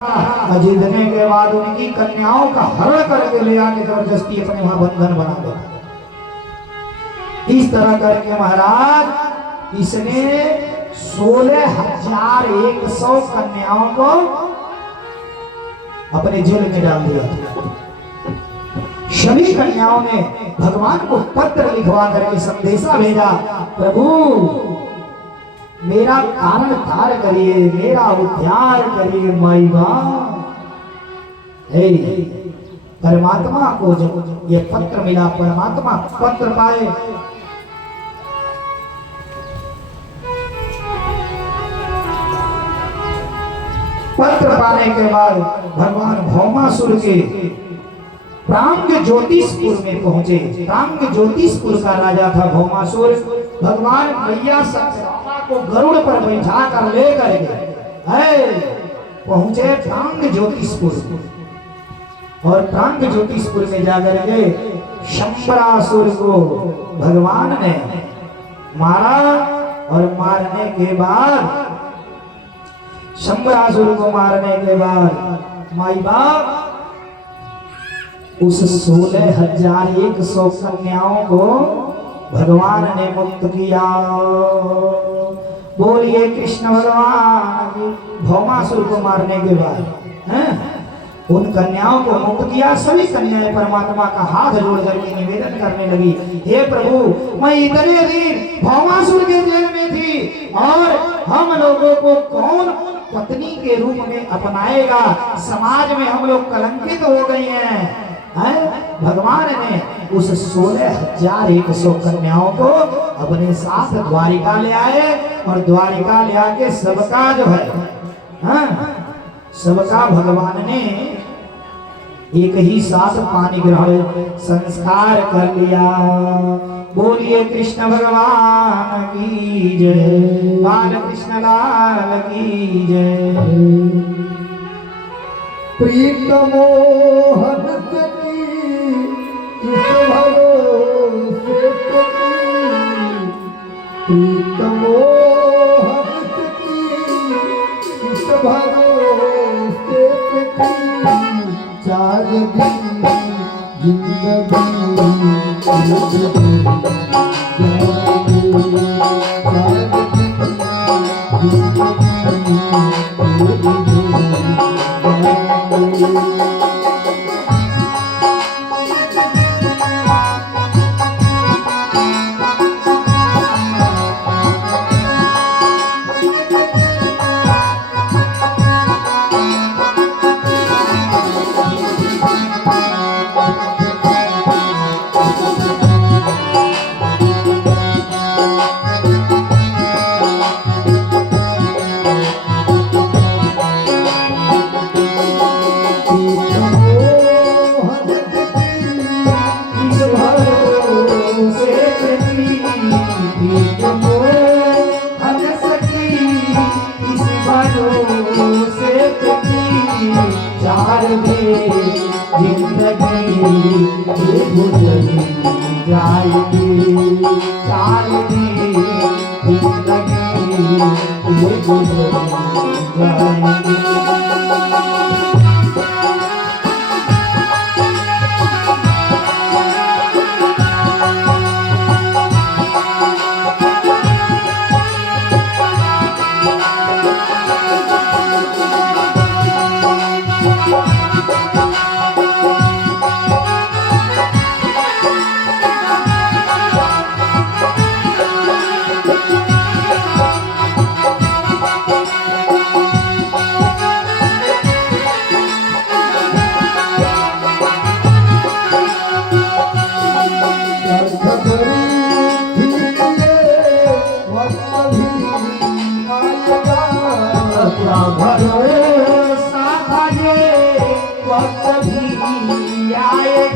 जीतने के बाद उनकी कन्याओं का हरण करके ले आके जबरदस्ती अपने वहां बंधन बना देता। इस तरह करके महाराज इसने 16,100 कन्याओं को अपने जेल में डाल दिया। सभी कन्याओं ने भगवान को पत्र लिखवा करके संदेशा भेजा, प्रभु मेरा कारण तार करिए, मेरा उद्धार करिए माई बाप। परमात्मा को जब ये पत्र मिला, परमात्मा पत्र पाए, पत्र पाने के बाद भगवान भौमासुर के प्रांग ज्योतिषपुर में पहुंचे। प्रांग ज्योतिषपुर का राजा था भौमासुर। भगवान मैया सत्यभामा को गरुड़ पर बैठा कर लेकर पहुंचे प्रांग ज्योतिषपुर। और प्रांग ज्योतिषपुर में जाकर के शंबरासुर को भगवान ने मारा। और मारने के बाद शंबरासुर को मारने के बाद माई बाप उस 16,100 कन्याओं को भगवान ने मुक्त किया। बोलिए कृष्ण भगवान की। भौमासुर को मारने के बाद उन कन्याओं को मुक्त किया। सभी कन्याएं परमात्मा का हाथ जोड़ करके निवेदन करने लगी, हे प्रभु मैं इतने दिन भौमासुर के जेल में थी और हम लोगों को कौन पत्नी के रूप में अपनाएगा, समाज में हम लोग कलंकित हो गए हैं। भगवान ने उस 16,100 कन्याओं को अपने साथ द्वारिका ले आए। और द्वारिका ले आके सबका जो है सबका भगवान ने एक ही साथ पानी ग्रहण संस्कार कर लिया। बोलिए कृष्ण भगवान की जय, बाल कृष्ण लाल की जय। प्रीतमो हंस प्रीतमो हंस किस भरोसे चार दिन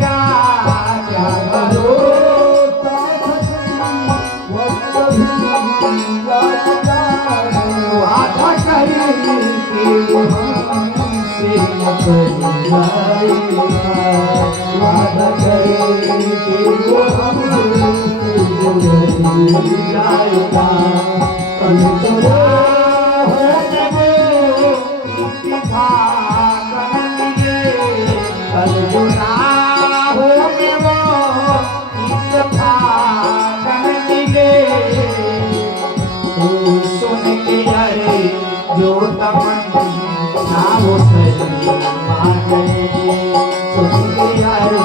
जाएगा कल गुनाहों में वो इत्तेफाकन मिले। सुन के अरे जो तमन्ना वो सही मांगे। सुन के अरे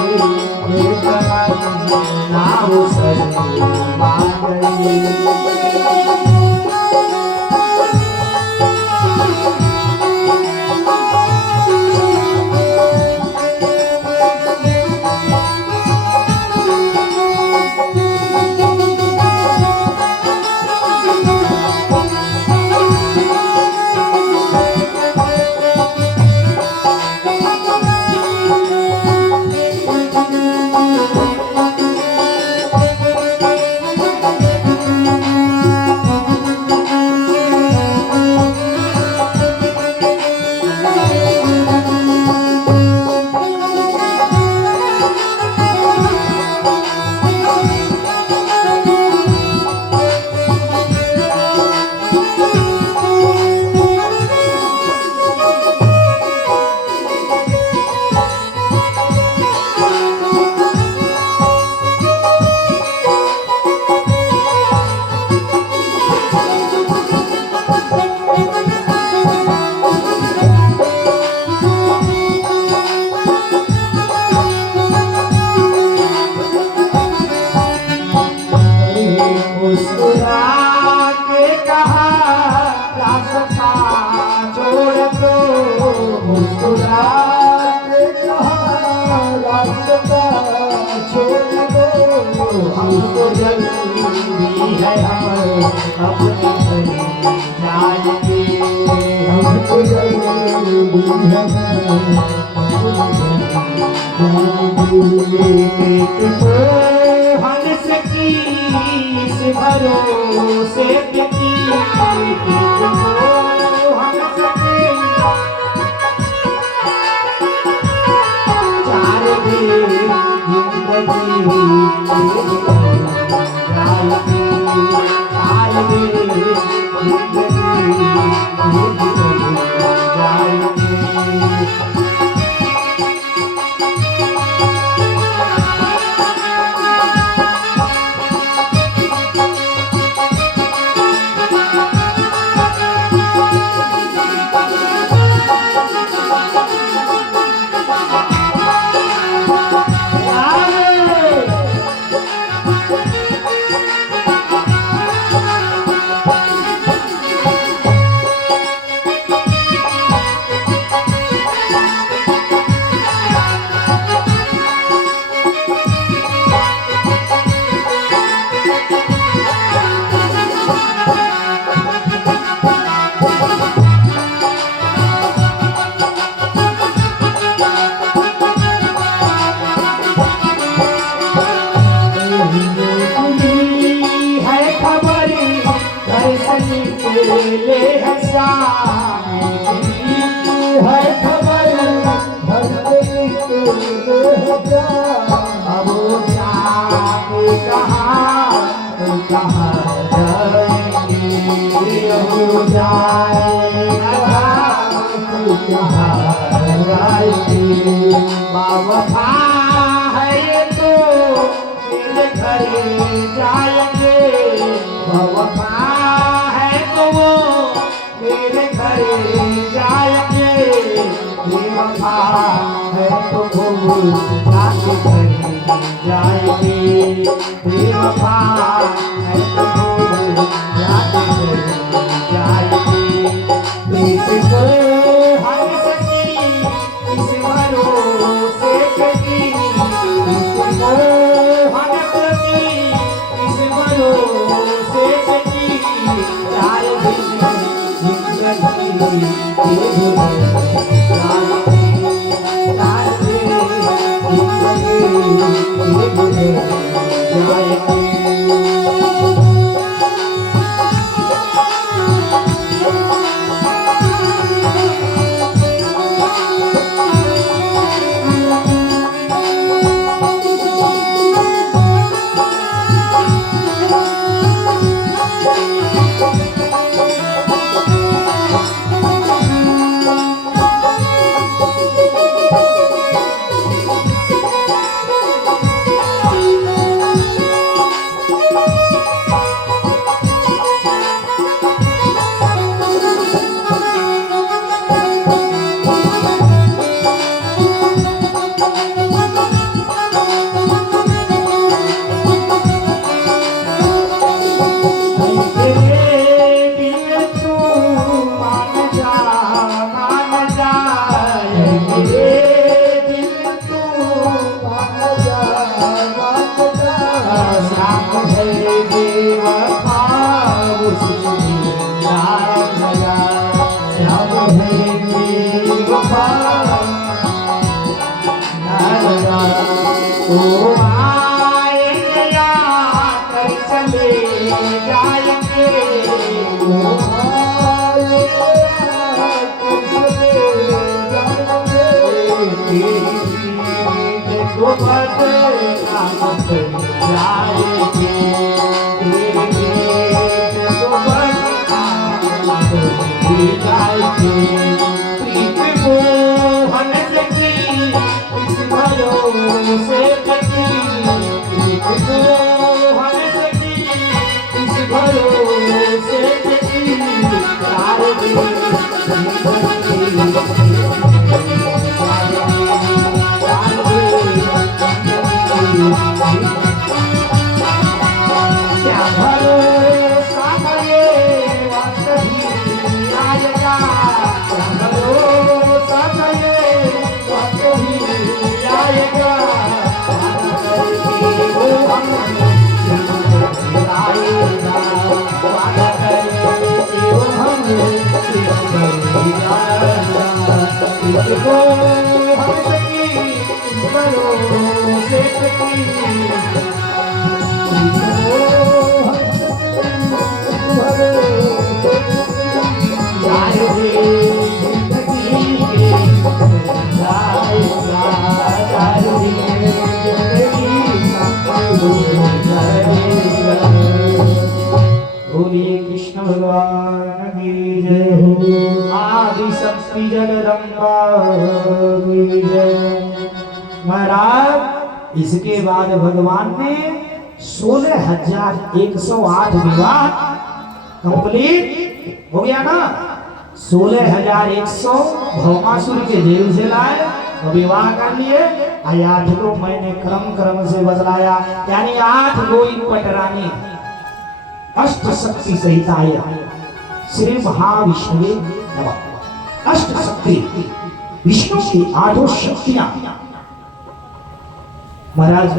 जो तमन्ना वो सही मांगे। मुस्कुरा के कहा रास्ता छोड़ दो। मुस्कुरा के कहा रास्ता छोड़ दो। हमको जल्दी है हम अपने घर जाएंगे। हमको जल्दी है एक तो हंस की इस भरोसे की। एक तो हंस की चार दिन जिंदगी जाएगी। चार दिन जिंदगी जाएगी। ले है खबर धरती के अब जाके कहाँ जाएंगे। अब जाएगा कहाँ जाएंगे। बाबा है तो मेरे घर जाएंगे। बाबा है तो वो मेरे घर जाएंगे। बेवफा है तो वो जाके घर जाएंगे। बेवफा है तो वो जाके घर जाएंगे। एक को हंस की इस भरोसे की। एक को हंस की इस भरोसे की। चार दिन जिंदगी मत जाएगी तेरी भेंट तो बरसात ही जाएगी प्रीत मोहन सकी इस भरोसे कटी प्रीत मोहन सकी इस भरोसे कटी प्यार क्या भरोसा करे वक्त भी आएगा क्या भरोसा करे वक्त भी आएगा वो हम आएगा वादा करे वो हम इसको हम सकी भरोसे सकी बोलिए कृष्ण भगवान की जय हो आदि शक्ति जगदम्बा की जय। महाराज इसके बाद भगवान ने 16,108 विवाह कंप्लीट हो गया ना 16,100 भौमासुर के जेल से लाए और विवाह कर लिए 8 को मैंने क्रम से बदलाया यानी 8 गोई पटरानी अष्ट शक्ति सहित आया श्री महाविष्णु नमः। अष्ट शक्ति विष्णु की 8 शक्तियां महाराज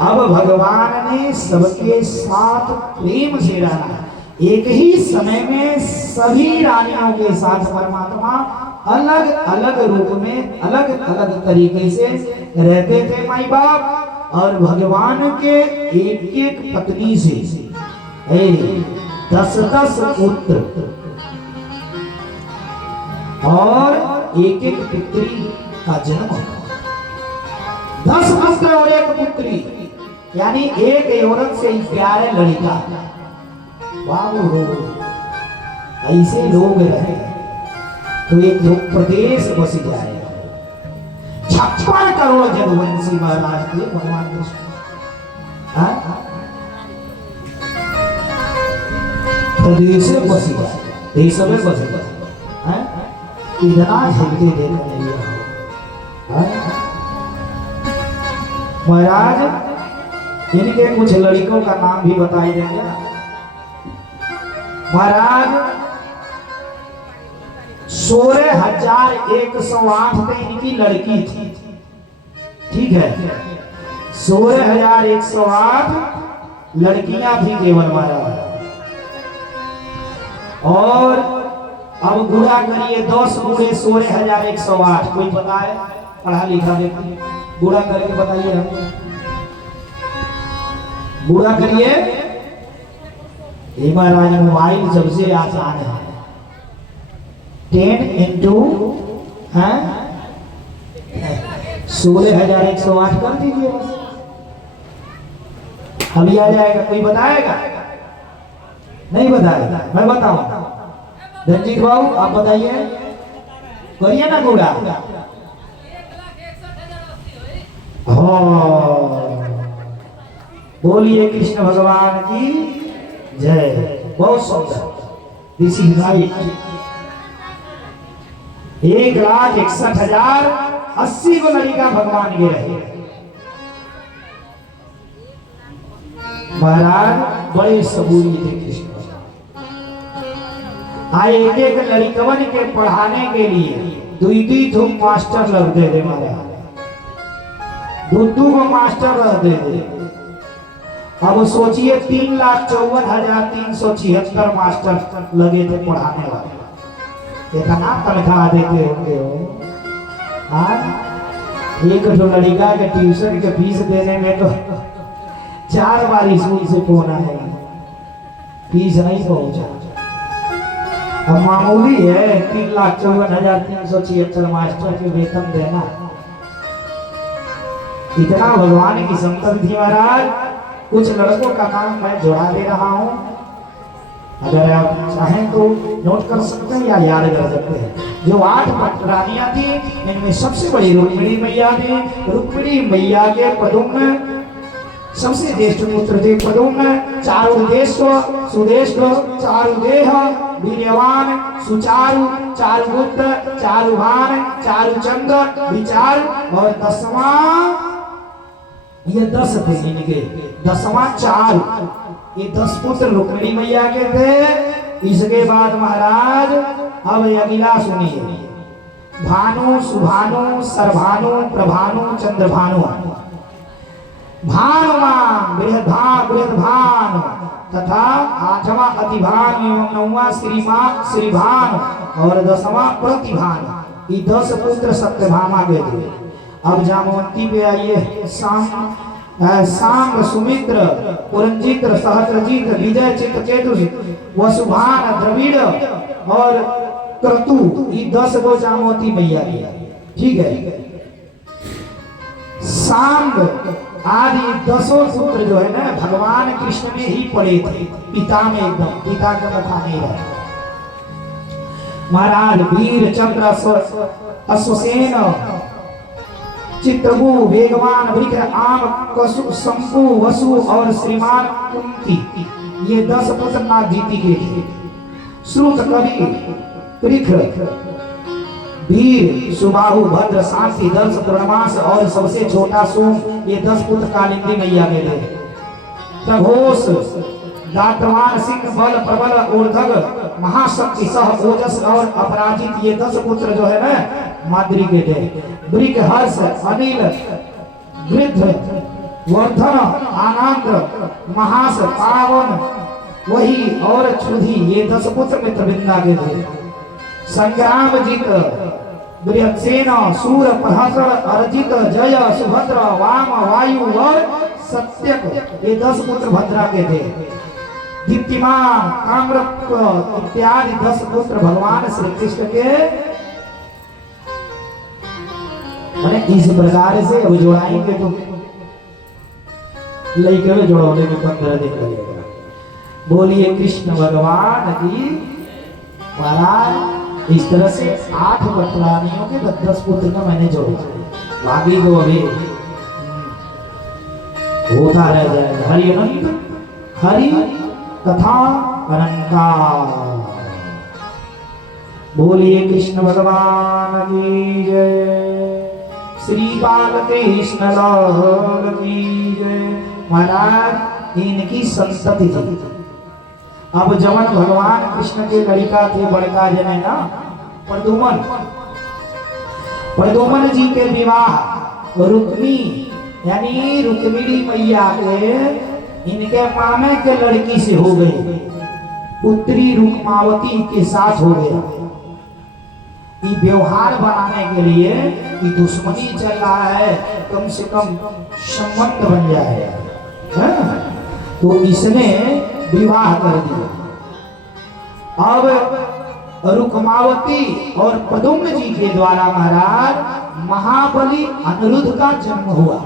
अब भगवान ने सबके साथ प्रेम से रहना एक ही समय में सभी रानियों के साथ परमात्मा अलग अलग रूप में अलग अलग तरीके से रहते थे माई बाप और भगवान के एक एक पत्नी से 10-10 पुत्र और एक एक पुत्री का जन्म 10 पुत्र और एक पुत्री यानी एक औरत से 11 लड़का बाबू ऐसे लोग रहे तो एक प्रदेश बस जाएगा 56 करोड़ जदुवंशी महाराज थे भगवान कृष्ण प्रदेश बस जाए देश में बस जाए इतना झलके देने महाराज इनके कुछ लड़कों का नाम भी बताई देंगे महाराज 16,108 में इनकी लड़की थी ठीक है 16,108 लड़कियां थी केवल महाराज और अब गुणा करिए 10 गुणे 16,108 कोई बताए पढ़ा लिखा देखिए गुणा करके बताइए हम गुणा करिए महाराज मोबाइल सबसे आसान है 10 इंटू 16,108 कर दीजिए बस अभी आ जाएगा कोई बताएगा नहीं बताएगा मैं बताऊं रंजीत बाबू आप बताइए करिए ना गुणा बोलिए कृष्ण भगवान की जय बहुत सुंदर दिस इज राइट 1,61,080 को लड़का भगवान के रहे महाराज बड़े सबूरी थे कृष्ण आए एक एक लड़कवन के पढ़ाने के लिए दुई धूम मास्टर लगते थे महाराज दुद्दू को मास्टर रहते थे अब सोचिए 3,54,376 मास्टर लगे थे पढ़ाने वाले इतना तनख्वाह देते होंगे एक जो लड़का के ट्यूशन के फीस देने में तो 4 बार स्कूल से फोन आएगा फीस नहीं पहुंचा अब मामूली है 3,54,376 मास्टर के वेतन देना इतना भगवान की संपत्ति थी महाराज। कुछ लड़कों का नाम मैं जोड़ा दे रहा हूं, अगर आप चाहें तो नोट कर सकते हैं या याद कर सकते हैं। जो 8 पटरानियां थी, इनमें सबसे बड़ी रुक्मिणी मैया थी। रुक्मिणी मैया के प्रद्युम्न सबसे ज्येष्ठ पुत्र थे प्रद्युम्न। चारुदेश्व सुदेश्व चारुदेह वीर्यवान सुचारु चारुपुत्र चारुभान चारुचंद्र विचार और 10वां, ये 10 थे इनके, 10वां चारु। ये 10 पुत्र रुक्मिणी मैया के थे। इसके बाद महाराज अब अगला सुनिए, भानु सुभानु सरभानु प्रभानु चंद्रभानु, भानुमान बृहद्भान तथा 8वां अतिभान एवं 9वां श्रीभान और 10वां प्रतिभान। ये 10 पुत्र सत्यभामा के थे। अब जामवंती पे आइए, सांग सुमित्र पुरंजित्र सहस्रजीत विजय चित्रकेतु वसुभान द्रविड़ और क्रतु, ये 10 गो जामवती मैया की। ठीक है, सांग आदि 10 पुत्र जो है ना भगवान कृष्ण में ही पड़े थे, पिता में एकदम, पिता का कथा नहीं है महाराज। वीर चंद्र अश्वसेन चित्रगु वेगवान वृक्ष आम कसु शंकु वसु और श्रीमान कुंती, ये 10 पुत्र नागजीति के थे। श्रुत कवि पृथ्वी वीर सुबाहु भद्र साथी दर्श पूर्णमास और सबसे छोटा सोम, ये 10 पुत्र कालिंदी मैया के थे। प्रघोष दात्रवान सिंह बल प्रबल ऊर्धग महाशक्ति सह ओजस और अपराजित, ये 10 पुत्र जो है ना माद्री के थे। वृक हर्ष अनिल वृद्ध वर्धन आनंद महास पावन वही और क्षुधि, ये 10 पुत्र मित्रविंदा के थे। संग्राम जीत बृहत्सेन सूर प्रहसर अर्जित जय सुभद्र वाम वायु और सत्यक, ये 10 पुत्र भद्रा के थे। दीप्तिमान ताम्र इत्यादि 10 पुत्र भगवान श्री कृष्ण के। मैंने इस प्रकार से अब जोड़ाएंगे तो लेकर जोड़ोने में 15 दिन लगेगा। बोलिए कृष्ण भगवान की महाराज। इस तरह से 8 पटरानियों के 10 पुत्र का मैंने जोड़ा, बाकी तो अभी होता रह जाएगा। हरि अनंत हरि कथा अनंता। बोलिए कृष्ण भगवान की जय, श्री बालकृष्ण लाल की जय। महाराज इनकी संतति थी। अब जवन भगवान कृष्ण के लड़का थे बड़का जन है ना प्रद्युमन, प्रद्युमन जी के विवाह रुक्मी यानी रुक्मिणी मैया के इनके मामे के लड़की से हो गए, पुत्री रुक्मावती के साथ हो गया। ये व्यवहार बनाने के लिए कि दुश्मनी चल रहा है, कम से कम संबंध बन जाए, तो इसने विवाह कर दिया। अब रुक्मावती और प्रद्युम्न जी के द्वारा महाराज महाबली अनिरुद्ध का जन्म हुआ।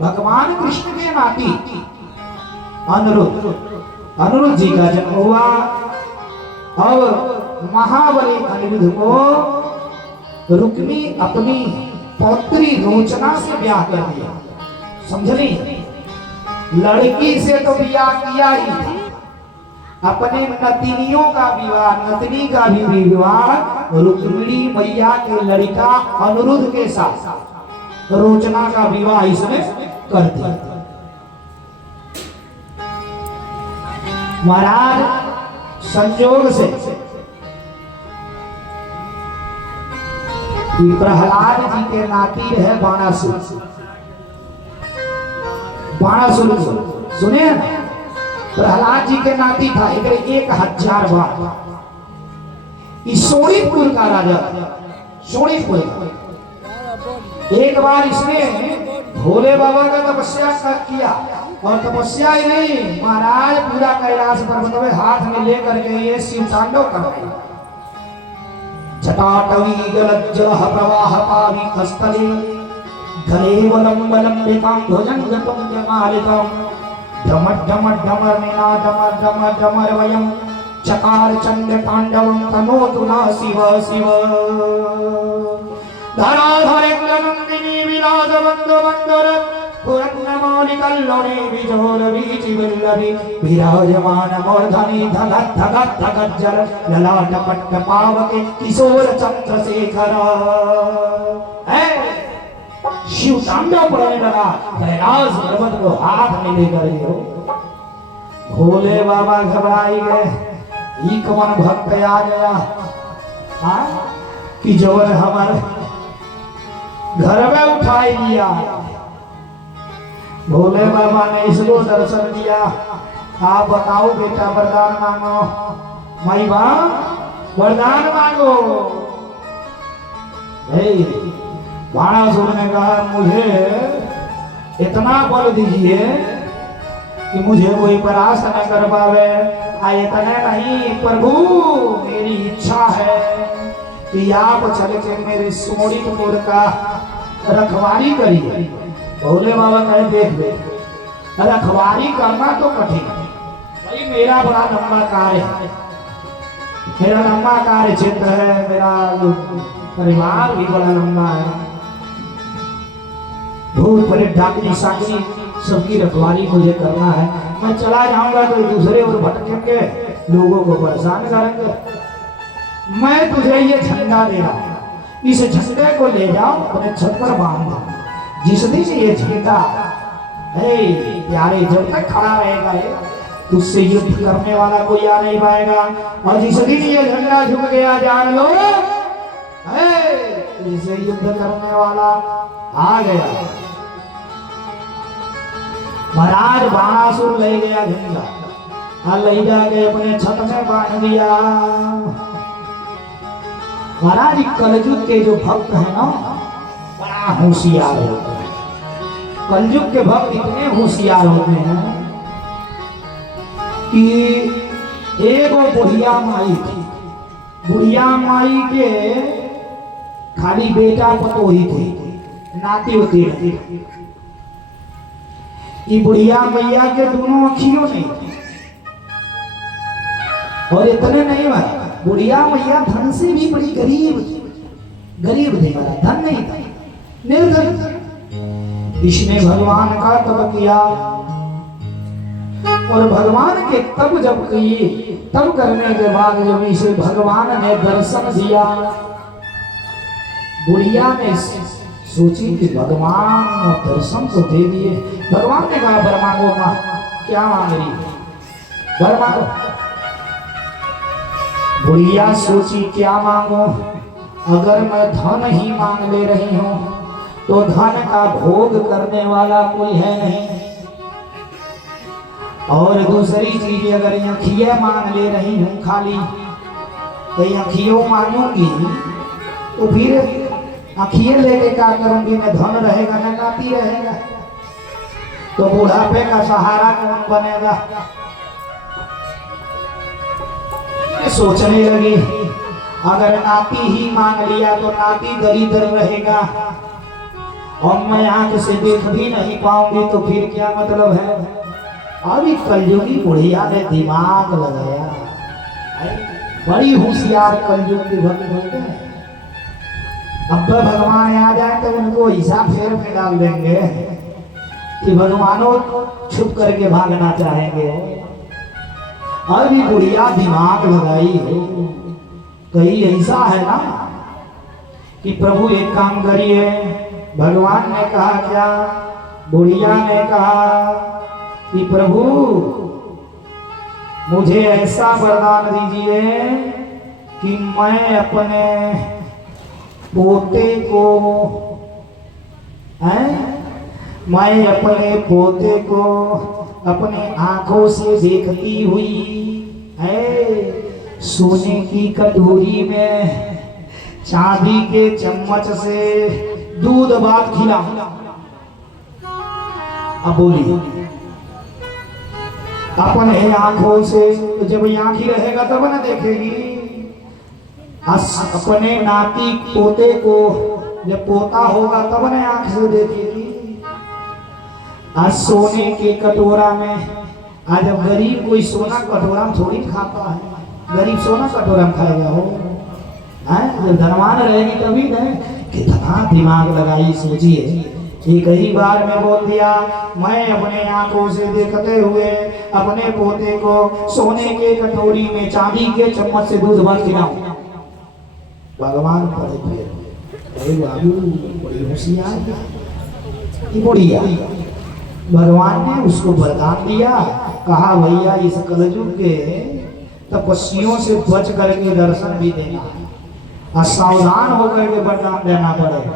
भगवान कृष्ण के नाती अनिरुद्ध जी का जन्म हुआ। अब महाबली अनिरुद्ध को रुक्मी अपनी पौत्री रोचना से ब्याह कर दिया। समझली, लड़की से तो ब्याह किया ही, अपने नतिनियों का विवाह, नतनी का भी विवाह रुक्मिणी मैया के लड़का अनिरुद्ध के साथ रोचना का विवाह इसने कर दिया। महाराज संयोग से प्रहलाद जी के नाती है बाणासुर। बाणासुर सुने ना, प्रहलाद जी के नाती था। 1000 बार सोनीतपुर का राजा, सोनीतपुर का। एक बार इसने भोले बाबा का तपस्या किया, और तपस्या ही नहीं महाराज पूरा कैलाश पर्वत में हाथ में लेकर के ये शिव तांडव कर रहे। जटाटवी जलज्जलः प्रवाह पाविकस्थले गलेवलम्बलम्बिकां भुजङ्गतं जमालिकां ढमर डमर वयं चकार चंद्र तांडवं तनोतु नः शिव शिव धराधरेन्द्रनन्दिनी विलासबन्धुबन्धुर पुरन्नमौलिकल्लोले विजोलवीचिवल्लभि विराजमानमूर्धनि धगत् धगत् धगज्जल ललाटपट्टपावके किशोर चन्द्रशेखर। शिव तांडव पड़ने लगा। कैलाश पर्वत को हाथ में लेकर गए। भोले बाबा घबराई गए। ई कौन भक्त आ गया कि जो हमारे घर में उठाई दिया। भोले बाबा ने इसको दर्शन दिया। आप बताओ बेटा वरदान मांगो। माई मां वरदान मांगो। बाणासुर ने कहा मुझे इतना बल दीजिए कि मुझे कोई परास्त न कर पावे। इतना नहीं प्रभु, मेरी इच्छा है कि आप चले के मेरे सोनितपुर का रखवाली करिए। भोले बाबा कहे देख देख रखवाली करना तो कठिन है भाई, मेरा बड़ा लंबा कार्य है, मेरा लंबा कार्य क्षेत्र है, मेरा परिवार भी बड़ा लंबा है। भूत प्रेत डाकनी साक्षी सबकी रखवाली मुझे करना है। मैं चला जाऊंगा तो दूसरे और भटकेंगे, लोगों को परेशान करेंगे। मैं तुझे ये झंडा दे रहा हूं, इस झंडे को ले जाओ अपने छत पर बांध दो। जिस दिन ये झंडा प्यारे जब तक खड़ा रहेगा तुझसे युद्ध करने वाला कोई आ नहीं पाएगा। और जिस दिन ये झंडा झुक गया जान लो तुझसे युद्ध करने वाला आ गया। महाराज बाणासुर ले गया झंडा, ले जाके अपने छत में बांध दिया। महाराज कलयुग के जो भक्त है ना बड़ा होशियार होते हैं। कलयुग के भक्त इतने होशियार होते हैं कि एक बुढ़िया माई थी। बुढ़िया माई के खाली बेटा पतोही थे, नाती होती थी। ये बुढ़िया मैया के दोनों अखियों नहीं थी। और इतने नहीं भाई, बुढ़िया मैया धन से भी बड़ी गरीब थे, धन नहीं था, निर्धन। इसने भगवान का तप किया और भगवान के तप जब किए, तब करने के बाद जब इसे भगवान ने दर्शन दिया, बुढ़िया ने सोची कि भगवान दर्शन तो दे दिए। भगवान ने कहा वर मांगो मां, क्या मांग रही वर मांगो। बुढ़िया सोची क्या मांगो, अगर मैं धन ही मांग ले रही हूं तो धन का भोग करने वाला कोई है नहीं। और दूसरी चीज अगर आँखियां मांग ले रही हूं खाली, तो आँखियों मांगूंगी तो फिर आँखियां लेके क्या करूंगी, मैं धन रहेगा ना नाती रहेगा, तो बुढ़ापे का सहारा कौन बनेगा। सोचने लगी अगर नाती ही मांग लिया तो नाती दरिद्र रहेगा और मैं आंख से देख भी नहीं पाऊंगी तो फिर क्या मतलब है। अभी कलयुगी बुढ़िया ने दिमाग लगाया, बड़ी होशियार कलयुग के भक्त होते हैं। अब भगवान आ जाए तो उनको हिसाब फेर में डाल देंगे कि भगवानों छुप करके भागना चाहेंगे। अभी बुढ़िया दिमाग लगाई है, कहीं ऐसा है ना कि प्रभु एक काम करिए। भगवान ने कहा क्या, बुढ़िया ने कहा कि प्रभु मुझे ऐसा वरदान दीजिए कि मैं अपने पोते को मैं अपने पोते को अपने आंखों से देखती हुई सोने की कटोरी में चांदी के चम्मच से दूध भात खिला। अब बोली अपने आंखों से, तो जब आंख ही रहेगा तब ना देखेगी। अपने नाती पोते को जब पोता होगा तब न आंख से देखेगी। आज सोने के कटोरा में, आज अब गरीब कोई सोना कटोरा में थोड़ी खाता है, गरीब सोना कटोरा में खाएगा हो है? जब धनवान रहेगी तभी न। कितना दिमाग लगाई सोचिए। एक ही बार में बोल दिया, मैं अपने आंखों से देखते हुए अपने पोते को सोने के कटोरी में चांदी के चम्मच से दूध भर खिलाऊं। भगवान पड़े थे, बाबू बड़ी होशियार बुढ़िया। भगवान ने उसको वरदान दिया, कहा भैया इस कलयुग के तपस्वियों से बच करके दर्शन भी देना है और सावधान होकर के वरदान देना पड़ेगा।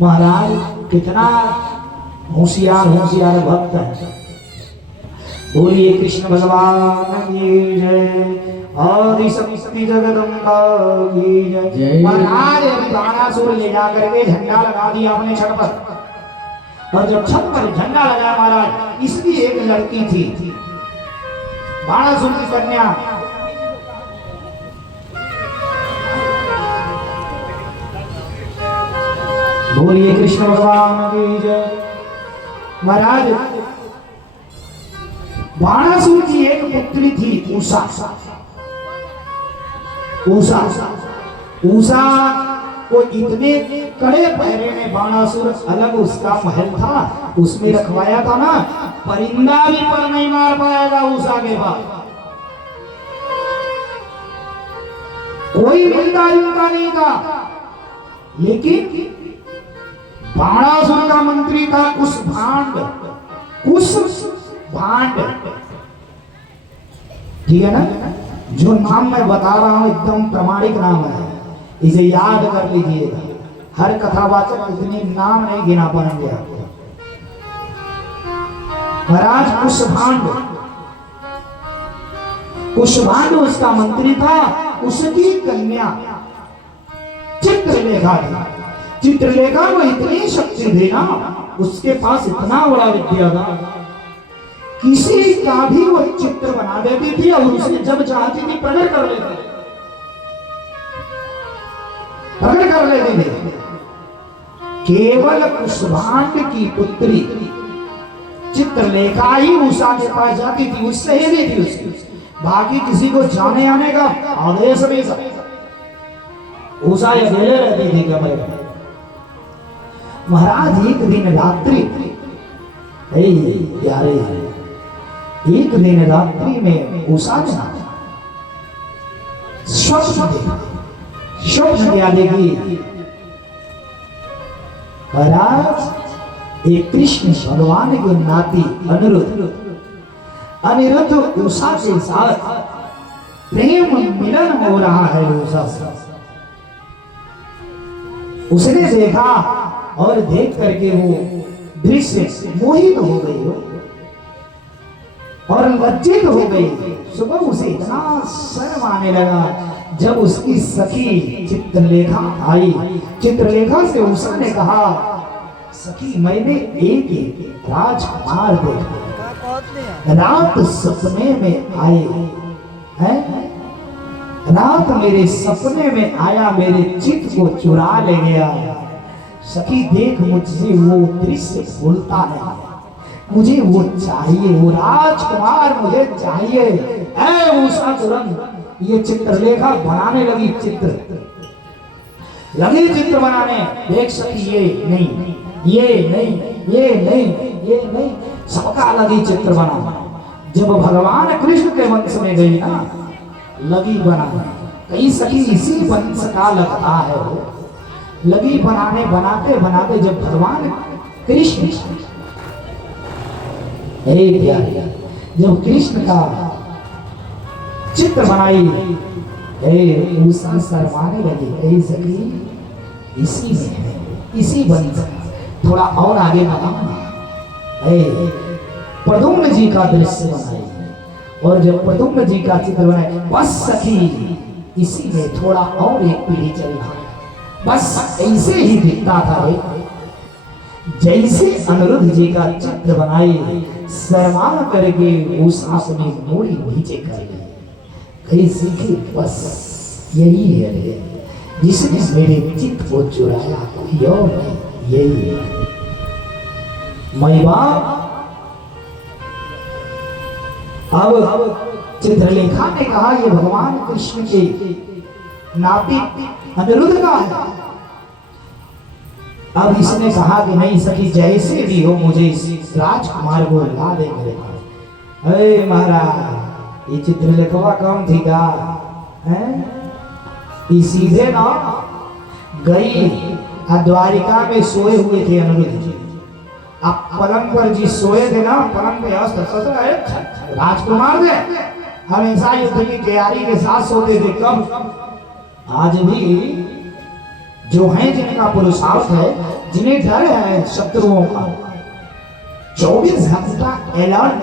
महाराज कितना होशियार होशियार भक्त है। बोलिए कृष्ण भगवान की जय। आदि शक्ति जगदम्बा की जय। महाराज बाणासुर ले जाकर के झंडा लगा दिया अपने छत पर, और जब छत पर झंडा लगाया महाराज, इसकी एक लड़की थी बाणासुर की कन्या। बोलिए कृष्ण भगवान की जय। महाराज बाणासुर की एक पुत्री थी उषा। उषा उषा को इतने कड़े पहरे में बाणासुर, अलग उसका महल था, उसमें रखवाया था ना, परिंदा भी पर नहीं मार पाएगा उषा के बाद। कोई परिंदा उनका नहीं था। लेकिन बाणासुर का मंत्री था कुशभांड। कुशभांड, ठीक है ना? जो नाम मैं बता रहा हूं एकदम प्रामाणिक नाम है, इसे याद कर लीजिएगा। हर कथावाचक इतने नाम नहीं गिना पाएंगे आपको। महाराज कुशभांड, कुशभांड उसका मंत्री था। उसकी कन्या चित्रलेखा थी। चित्रलेखा को इतनी शक्ति थी ना, उसके पास इतना बड़ा विद्या था, किसी का भी वो चित्र बना देती थी और उसे जब चाहती थी प्रकट कर लेती थी, प्रकट कर लेती थी। केवल कुशभांड की पुत्री चित्रलेखा ही उषा के पास जाती थी, उससे ही नहीं थी उसकी, बाकी किसी को जाने आने का आदेश नहीं था। उषा अकेले रहती थी कमरे में। महाराज एक दिन रात्रि, प्यारे, एक दिन रात्रि में उषा ने स्वप्न देखा। स्वप्न क्या देखी? महाराज एक कृष्ण भगवान के नाती अनिरुद्ध, अनिरुद्ध उषा के साथ प्रेम मिलन हो रहा है उषा से। उसने देखा और देख करके वो दृश्य मोहित हो गई हो और लज्जित हो गई। सुबह उसे इतना शर्म आने लगा जब उसकी सखी चित्रलेखा आई। चित्रलेखा से उषा ने कहा, सखी मैंने एक राजकुमार देखा, रात सपने में आए हैं, रात मेरे सपने में आया, मेरे चित्त को चुरा ले गया। सखी देख मुझसे वो दृश्य भूलता नहीं, मुझे वो चाहिए, वो राजकुमार मुझे चाहिए। ऐ उषा तुरंत ये चित्रलेखा बनाने लगी, चित्र बनाने। देख सखी ये नहीं, ये नहीं, ये नहीं, ये नहीं, सबका लगी चित्र बनाना। जब भगवान कृष्ण के वंश में गई ना, लगी बनाना। कई सखी इसी वंश का लगता है, लगी बनाने। बनाते बनाते जब भगवान कृष्ण, जब कृष्ण का चित्र बनाई, उषा शर्माने लगी। सखी इसी में है, इसी वंश। थोड़ा और आगे बताऊंगा। प्रद्युम्न जी का दृश्य बनाई, और जब प्रद्युम्न जी का चित्र बनाए, बस सखी इसी में थोड़ा और एक पीढ़ी चलना, बस ऐसे ही दिखता था। जैसे अनिरुद्ध जी का चित्र बनाए, शर्मा करके उषा अपनी मूड़ी नीचे कर ली। कहीं सीखी, बस यही है, जिसने मेरे चित्त को चुराया कोई और नहीं, यही है। मैं बाप अब चित्रलेखा ने कहा ये भगवान कृष्ण के नाती अनिरुद्ध का है। अब इसने कहा कि नहीं सखी जैसे भी हो मुझे इस राजकुमार को ला दे मेरे पास। अरे महाराज ये चित्रलेखवा कौन थी का हैं? ये सीधे ना गई द्वारिका में सोए हुए थे अनिरुद्ध जी। अब पलंग पर जी सोए थे ना, पलंग पे राजकुमार ने हमेशा युद्ध की तैयारी के साथ सोते थे। कब आज भी जो हैं जिनका पुरुषार्थ है, जिन्हें डर है शत्रुओं का, 24 घंटा अलर्ट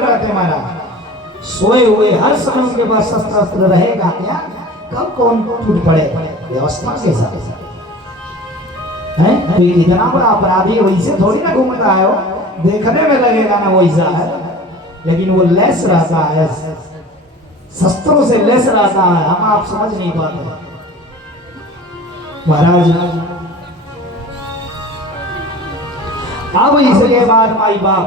रहते महाराज। सोए हुए हर समय उनके पास शस्त्र अस्त्र रहेगा क्या, कब कौन टूट पड़े व्यवस्था के साथ है। तो इतना बड़ा अपराधी वैसे थोड़ी ना घूमता है, वो देखने में लगेगा ना वैसा है, लेकिन वो लेस रहता है, शस्त्रों से लेस रहता है। हम आप समझ नहीं पाते महाराज। अब इसके बाद माई बाप